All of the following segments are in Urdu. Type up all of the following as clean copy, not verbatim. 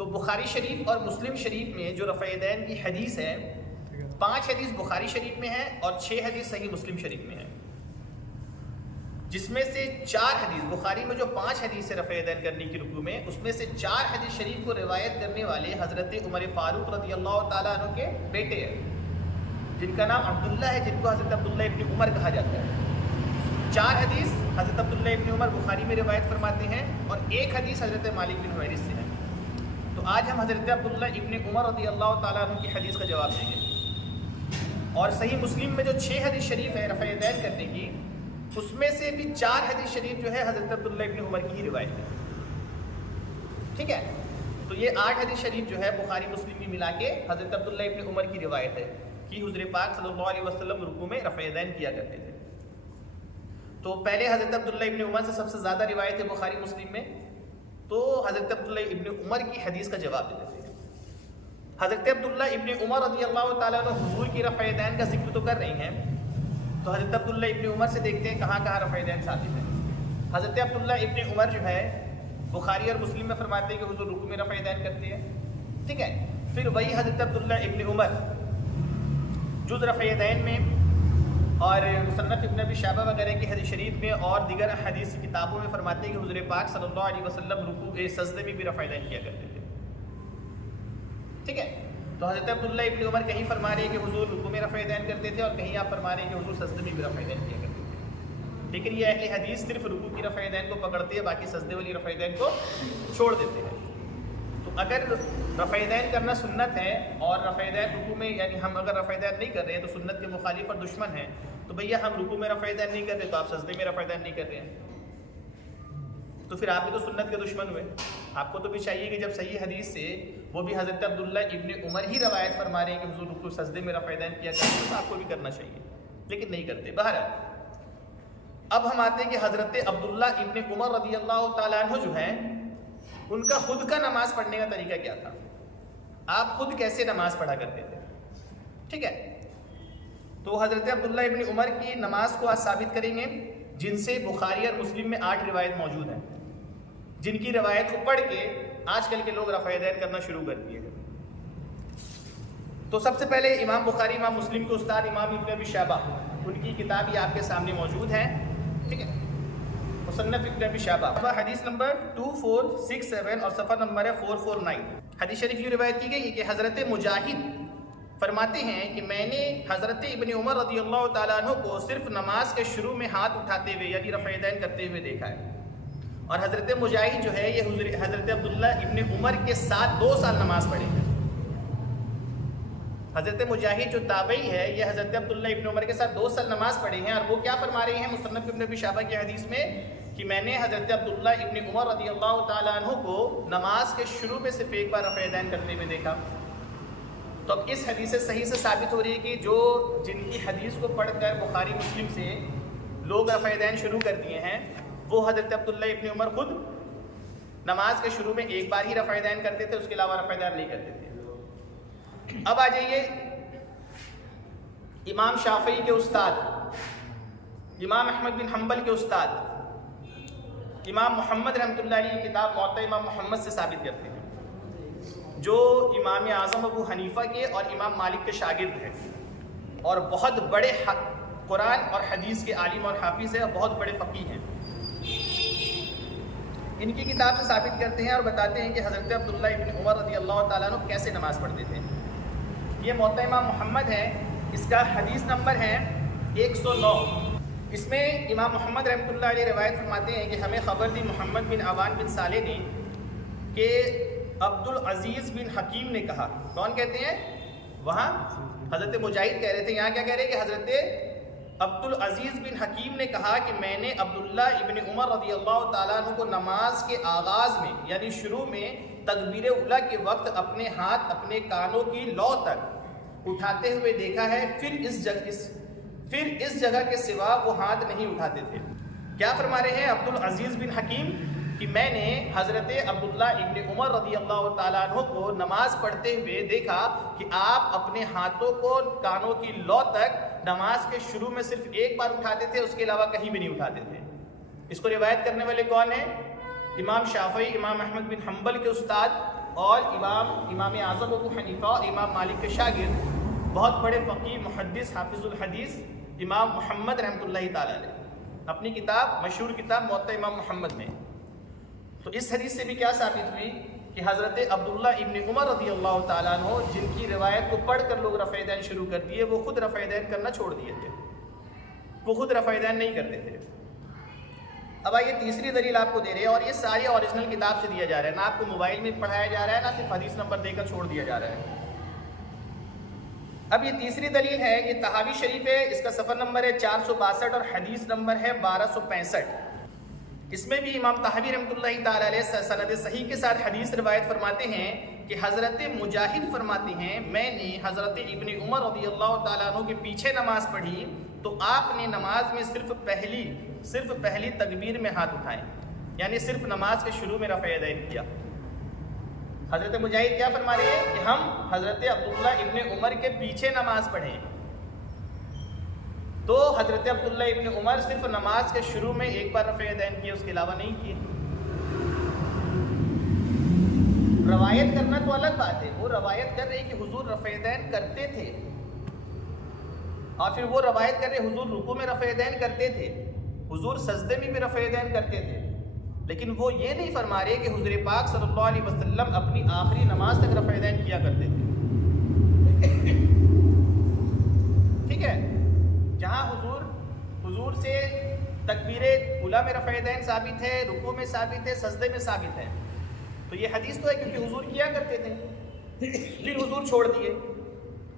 تو بخاری شریف اور مسلم شریف میں جو رفع یدین کی حدیث ہے 5 حدیث بخاری شریف میں ہے اور 6 حدیث صحیح مسلم شریف میں ہے، جس میں سے 4 حدیث بخاری میں جو 5 حدیث ہے رفع یدین کرنے کی رکوع میں، اس میں سے 4 حدیث شریف کو روایت کرنے والے حضرت عمر فاروق رضی اللہ تعالیٰ عنہ کے بیٹے ہیں، جن کا نام عبداللہ ہے، جن کو حضرت عبداللہ ابن عمر کہا جاتا ہے۔ 4 حدیث حضرت عبداللہ ابن عمر بخاری میں روایت فرماتے ہیں اور 1 حدیث حضرت مالک بن حویرث سے ہے۔ تو آج ہم حضرت عبداللہ ابن عمر رضی اللہ تعالیٰ عنہ کی حدیث کا جواب دیں گے، اور صحیح مسلم میں جو 6 حدیث شریف ہے رفع یدین کرنے کی، اس میں سے بھی 4 حدیث شریف جو ہے حضرت عبداللہ ابن عمر کی ہی روایت ہے، ٹھیک ہے۔ تو یہ 8 حدیث شریف جو ہے بخاری مسلم بھی ملا کے حضرت عبداللہ ابن عمر کی روایت ہے کہ حضور پاک صلی اللہ علیہ وسلم رکوع میں رفع یدین کیا کرتے تھے۔ تو پہلے حضرت عبداللہ ابن عمر سے سب سے زیادہ روایت ہے بخاری مسلم میں، تو حضرت عبداللہ ابن عمر کی حدیث کا جواب دے دیتے ہیں۔ حضرت عبداللہ ابن عمر رضی اللہ تعالیٰ عنہ حضور کی رفع یدین کا ذکر تو کر رہی ہیں، تو حضرت عبداللہ ابن عمر سے دیکھتے ہیں کہاں کہاں رفع یدین ثابت ہے۔ حضرت عبداللہ ابن عمر جو ہے بخاری اور مسلم میں فرماتے ہیں کہ حضور رکوع میں رفع یدین کرتے ہیں، ٹھیک ہے۔ پھر وہی حضرت عبداللہ ابن عمر جز رفع یدین میں اور مصنف ابن ابی شیبہ وغیرہ کی حدیث شریف میں اور دیگر حدیث کتابوں میں فرماتے ہیں کہ حضور پاک صلی اللہ علیہ وسلم رکوع سجدے میں بھی رفع یدین کیا کرتے تھے، ٹھیک ہے۔ تو حضرت عبداللہ ابن عمر کہیں فرما رہے ہیں کہ حضور رکوع میں رفع یدین کرتے تھے اور کہیں آپ فرما رہے ہیں کہ حضور سجدے میں بھی رفع یدین کیا کرتے تھے، لیکن یہ اہل حدیث صرف رکوع کی رفع یدین کو پکڑتے ہیں، باقی سجدے والی رفع یدین کو چھوڑ دیتے ہیں۔ تو اگر رفع یدین کرنا سنت ہے اور رفع یدین رکوع میں، یعنی ہم اگر رفع یدین نہیں کر رہے ہیں تو سنت کے مخالف اور دشمن ہیں، تو بھیا ہم رکوع میں رفع یدین نہیں کر رہے تو آپ سجدے میں رفع یدین نہیں کر رہے ہیں، تو پھر آپ بھی تو سنت کے دشمن ہوئے۔ آپ کو تو بھی چاہیے کہ جب صحیح حدیث سے وہ بھی حضرت عبداللہ ابن عمر ہی روایت فرما رہے ہیں کہ حضور رکوع سجدے میں رفع یدین کیا کرتے ہیں، تو آپ کو بھی کرنا چاہیے، لیکن نہیں کرتے۔ بہرحال اب ہم آتے ہیں کہ حضرت عبداللہ ابن عمر رضی اللہ تعالیٰ عنہ جو ہیں، ان کا خود کا نماز پڑھنے کا طریقہ کیا تھا، آپ خود کیسے نماز پڑھا کرتے تھے، ٹھیک ہے۔ تو حضرت عبداللہ ابن عمر کی نماز کو آج ثابت کریں گے، جن سے بخاری اور مسلم میں 8 روایت موجود ہیں، جن کی روایت کو پڑھ کے آج کل کے لوگ رفع یدین کرنا شروع کر دیے ہیں۔ تو سب سے پہلے امام بخاری امام مسلم کے استاد امام ابن ابی شیبہ، ان کی کتاب یہ آپ کے سامنے موجود ہے، ٹھیک ہے، مصنف ابن ابی شیبہ، حدیث نمبر 2467 اور صفحہ نمبر ہے 449۔ حدیث شریف یہ روایت کی گئی ہے کہ حضرت مجاہد فرماتے ہیں کہ میں نے حضرت ابن عمر رضی اللہ تعالیٰ عنہ کو صرف نماز کے شروع میں ہاتھ اٹھاتے ہوئے یعنی رفع یدین کرتے ہوئے دیکھا ہے، اور حضرت مجاہد جو ہے یہ حضرت عبداللہ ابن عمر کے ساتھ 2 سال نماز پڑھے ہیں۔ حضرت مجاہد جو تابعی ہے یہ حضرت عبداللہ ابن عمر کے ساتھ 2 سال نماز پڑھے ہیں، اور وہ کیا فرما رہے ہیں مصنف ابن ابی شیبہ کی حدیث میں کہ میں نے حضرت عبداللہ ابن عمر رضی اللہ تعالیٰ عنہ کو نماز کے شروع میں صرف ایک بار رفع یدین کرتے ہوئے دیکھا۔ تو اب اس حدیث صحیح سے ثابت ہو رہی ہے کہ جن کی حدیث کو پڑھ کر بخاری مسلم سے لوگ رفع یدین شروع کر دیے ہیں، وہ حضرت عبداللہ ابن عمر خود نماز کے شروع میں ایک بار ہی رفع یدین کرتے تھے، اس کے علاوہ رفع یدین نہیں کرتے تھے۔ اب آ جائیے امام شافعی کے استاد، امام احمد بن حنبل کے استاد امام محمد رحمۃ اللہ علیہ کی کتاب موطا امام محمد سے ثابت کرتے ہیں، جو امام اعظم ابو حنیفہ کے اور امام مالک کے شاگرد ہیں، اور بہت بڑے قرآن اور حدیث کے عالم اور حافظ ہیں، اور بہت بڑے فقیہ ہیں۔ ان کی کتاب سے ثابت کرتے ہیں اور بتاتے ہیں کہ حضرت عبداللہ ابن عمر رضی اللہ تعالیٰ عنہ کیسے نماز پڑھتے تھے۔ یہ موطا امام محمد ہے، اس کا حدیث نمبر ہے 109۔ اس میں امام محمد رحمۃ اللہ علیہ روایت فرماتے ہیں کہ ہمیں خبر دی محمد بن عوان بن صالح نے کہ عبدالعزیز بن حکیم نے کہا، کون کہتے ہیں؟ وہاں حضرت مجاہد کہہ رہے تھے، یہاں کیا کہہ رہے ہیں کہ حضرت عبدالعزیز بن حکیم نے کہا کہ میں نے عبداللہ ابن عمر رضی اللہ تعالیٰ عنہ کو نماز کے آغاز میں یعنی شروع میں تکبیر اولیٰ کے وقت اپنے ہاتھ اپنے کانوں کی لو تک اٹھاتے ہوئے دیکھا ہے، پھر اس جگہ کے سوا وہ ہاتھ نہیں اٹھاتے تھے۔ کیا فرما رہے ہیں عبدالعزیز بن حکیم کہ میں نے حضرت عبداللہ ابن عمر رضی اللہ تعالیٰ عنہ کو نماز پڑھتے ہوئے دیکھا کہ آپ اپنے ہاتھوں کو کانوں کی لو تک نماز کے شروع میں صرف ایک بار اٹھاتے تھے، اس کے علاوہ کہیں بھی نہیں اٹھاتے تھے۔ اس کو روایت کرنے والے کون ہیں؟ امام شافعی، امام احمد بن حنبل کے استاد اور امام اعظم ابو حنیفہ اور امام مالک کے شاگرد بہت بڑے فقیہ محدث حافظ الحدیث امام محمد رحمۃ اللہ تعالیٰ علیہ اپنی کتاب مشہور کتاب موطا امام محمد میں، تو اس حدیث سے بھی کیا ثابت ہوئی کہ حضرت عبداللہ ابن عمر رضی اللہ تعالیٰ عنہ جن کی روایت کو پڑھ کر لوگ رفع یدین شروع کر دیے، وہ خود رفع یدین کرنا چھوڑ دیے تھے، وہ خود رفع یدین نہیں کرتے تھے۔ اب آئیے تیسری دلیل آپ کو دے رہے ہیں، اور یہ ساری اوریجنل کتاب سے دیا جا رہا ہے، نہ آپ کو موبائل میں پڑھایا جا رہا ہے، نہ صرف حدیث نمبر دے کر چھوڑ دیا جا رہا ہے۔ اب یہ تیسری دلیل ہے، یہ طحاوی شریف ہے، اس کا صفحہ نمبر ہے 462 اور حدیث نمبر ہے 1265۔ اس میں بھی امام طحاوی رحمۃ اللہ تعالی علیہ سند صحیح کے ساتھ حدیث روایت فرماتے ہیں کہ حضرت مجاہد فرماتے ہیں میں نے حضرت ابن عمر رضی اللہ تعالیٰ عنہ کے پیچھے نماز پڑھی تو آپ نے نماز میں صرف پہلی تکبیر میں ہاتھ اٹھائے، یعنی صرف نماز کے شروع میں رفع یدین کیا۔ حضرت مجاہد کیا فرما رہے ہیں کہ ہم حضرت عبداللہ ابن عمر کے پیچھے نماز پڑھیں، تو حضرت عبداللہ ابن عمر صرف نماز کے شروع میں ایک بار رفع یدین کیے، اس کے علاوہ نہیں کیے۔ روایت کرنا تو الگ بات ہے، وہ روایت کر رہے کہ حضور رفع یدین کرتے تھے، اور پھر وہ روایت کر رہے حضور رکوع میں رفع یدین کرتے تھے، حضور سجدے میں بھی رفع یدین کرتے تھے، لیکن وہ یہ نہیں فرما رہے کہ حضور پاک صلی اللہ علیہ وسلم اپنی آخری نماز تک رفع یدین کیا کرتے تھے۔ ٹھیک ہے، جہاں حضور سے تکبیر اولیٰ میں رفع یدین ثابت ہے، رکوع میں ثابت ہے، سجدے میں ثابت ہے، تو یہ حدیث تو ہے کیونکہ حضور کیا کرتے تھے، پھر حضور چھوڑ دیے،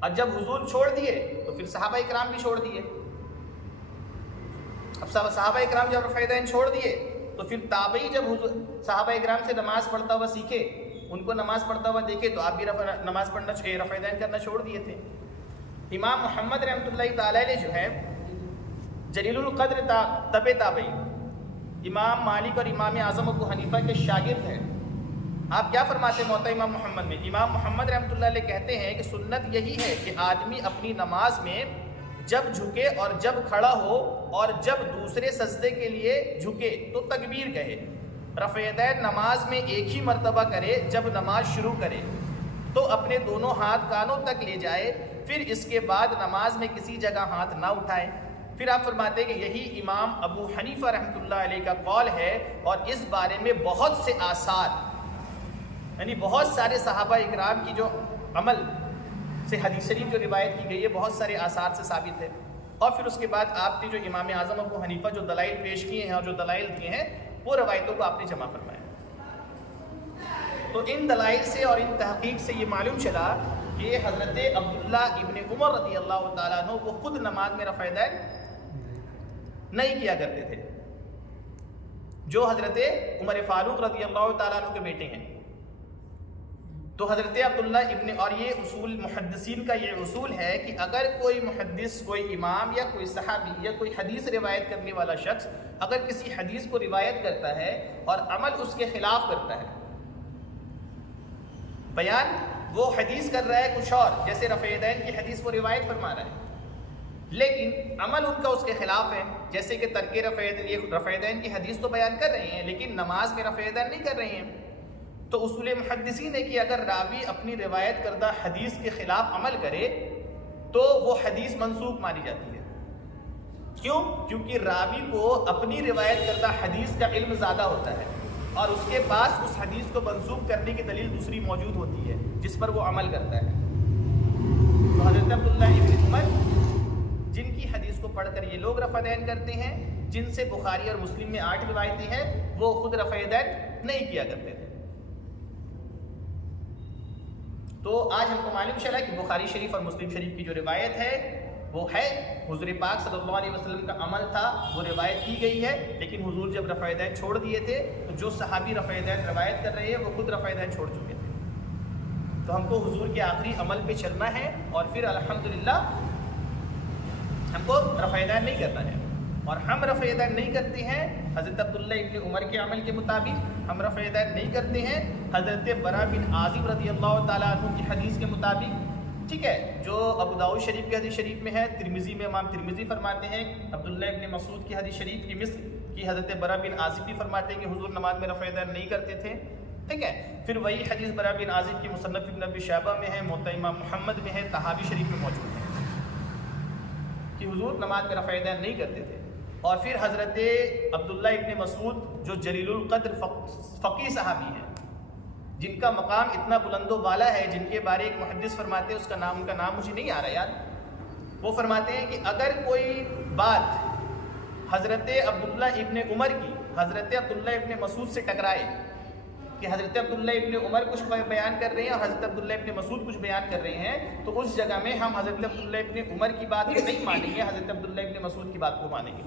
اور جب حضور چھوڑ دیے تو پھر صحابہ اکرام بھی چھوڑ دیے۔ اب صحابہ اکرام جب رفع یدین چھوڑ دیے تو پھر تابعی جب صحابہ اکرام سے نماز پڑھتا ہوا سیکھے، ان کو نماز پڑھتا ہوا دیکھے، تو آپ بھی نماز پڑھنا رفع یدین کرنا چھوڑ دیے تھے۔ امام محمد رحمۃ اللہ تعالی علیہ جو ہے جلیل القدر تبع تابعی، امام مالک اور امام اعظم ابو حنیفہ کے شاگرد ہیں۔ آپ کیا فرماتے ہیں موطا امام محمد میں؟ امام محمد رحمۃ اللہ علیہ کہتے ہیں کہ سنت یہی ہے کہ آدمی اپنی نماز میں جب جھکے اور جب کھڑا ہو اور جب دوسرے سجدے کے لیے جھکے تو تکبیر کہے، رفع یدین نماز میں ایک ہی مرتبہ کرے جب نماز شروع کرے، تو اپنے دونوں ہاتھ کانوں تک لے جائے، پھر اس کے بعد نماز میں کسی جگہ ہاتھ نہ اٹھائے۔ پھر آپ فرماتے ہیں کہ یہی امام ابو حنیفہ رحمۃ اللہ علیہ کا قول ہے، اور اس بارے میں بہت سے آثار، یعنی بہت سارے صحابہ اکرام کی جو عمل سے حدیث شریف جو روایت کی گئی ہے بہت سارے آثار سے ثابت ہے۔ اور پھر اس کے بعد آپ نے جو امام اعظم ابو حنیفہ جو دلائل پیش کیے ہیں اور جو دلائل دیے ہیں وہ روایتوں کو آپ نے جمع فرمایا۔ تو ان دلائل سے اور ان تحقیق سے یہ معلوم چلا کہ حضرت عبداللہ ابن عمر رضی اللہ تعالیٰ عنہ وہ خود نماز میں رفع یدین نہیں کیا کرتے تھے، جو حضرت عمر فاروق رضی اللہ تعالیٰ عنہ کے بیٹے ہیں۔ تو حضرت عبداللہ ابن، اور یہ اصول محدثین کا یہ اصول ہے کہ اگر کوئی محدث، کوئی امام یا کوئی صحابی یا کوئی حدیث روایت کرنے والا شخص اگر کسی حدیث کو روایت کرتا ہے اور عمل اس کے خلاف کرتا ہے، بیان وہ حدیث کر رہا ہے کچھ اور، جیسے رفع یدین کی حدیث وہ روایت فرما رہا ہے، لیکن عمل ان کا اس کے خلاف ہے، جیسے کہ ترک رفع یدین کی حدیث تو بیان کر رہے ہیں لیکن نماز میں رفع یدین نہیں کر رہے ہیں، تو اصول محدثین ہے کہ اگر راوی اپنی روایت کردہ حدیث کے خلاف عمل کرے تو وہ حدیث منسوخ مانی جاتی ہے۔ کیوں؟ کیونکہ راوی کو اپنی روایت کردہ حدیث کا علم زیادہ ہوتا ہے اور اس کے پاس اس حدیث کو منسوخ کرنے کی دلیل دوسری موجود ہوتی ہے جس پر وہ عمل کرتا ہے۔ تو حضرت عبداللہ ابن عمر جن کی حدیث کو پڑھ کر یہ لوگ رفع یدین کرتے ہیں، جن سے بخاری اور مسلم میں 8 روایتیں ہیں، وہ خود رفع یدین نہیں کیا کرتے تھے۔ تو آج ہم کو معلوم چلا کہ بخاری شریف اور مسلم شریف کی جو روایت ہے وہ ہے حضور پاک صلی اللہ علیہ وسلم کا عمل تھا، وہ روایت کی گئی ہے، لیکن حضور جب رفع یدین چھوڑ دیے تھے تو جو صحابی رفع یدین روایت کر رہے ہیں وہ خود رفع یدین چھوڑ چکے تھے۔ تو ہم کو حضور کے آخری عمل پہ چلنا ہے اور پھر الحمدللہ ہم کو رفع یدین نہیں کرنا ہے، اور ہم رفع یدین نہیں کرتے ہیں حضرت عبداللہ ابن عمر کے عمل کے مطابق، ہم رفع یدین نہیں کرتے ہیں حضرت برا بن عازب رضی اللہ تعالیٰ عنہ کی حدیث کے مطابق، ٹھیک ہے، جو ابو داؤد شریف کی حدیث شریف میں ہے، ترمذی میں امام ترمذی فرماتے ہیں، عبداللہ ابن مسعود کی حدیث شریف کی مصر کی حضرت برا بن عازب بھی فرماتے ہیں کہ حضور نماز میں رفع یدین نہیں کرتے تھے، ٹھیک ہے. پھر وہی حدیث برا بن عازب کی مصنف ابن ابی شیبہ میں ہے، موطا امام محمد میں ہے، طحاوی شریف میں موجود ہے کہ حضور نماز میں رفع یدین نہیں کرتے تھے. اور پھر حضرت عبداللہ ابن مسعود جو جلیل القدر فقیہ صحابی ہیں، جن کا مقام اتنا بلند و بالا ہے، جن کے بارے ایک محدث فرماتے ہیں، ان کا نام مجھے نہیں آ رہا یاد، وہ فرماتے ہیں کہ اگر کوئی بات حضرت عبداللہ ابن عمر کی حضرت عبداللہ ابن مسعود سے ٹکرائے، کہ حضرت عبداللہ ابن عمر کچھ بیان کر رہے ہیں اور حضرت عبداللہ ابن مسعود کچھ بیان کر رہے ہیں، تو اس جگہ میں ہم حضرت عبداللہ ابن عمر کی بات کو نہیں مانیں گے، حضرت عبداللہ ابن مسعود کی بات کو مانیں گے.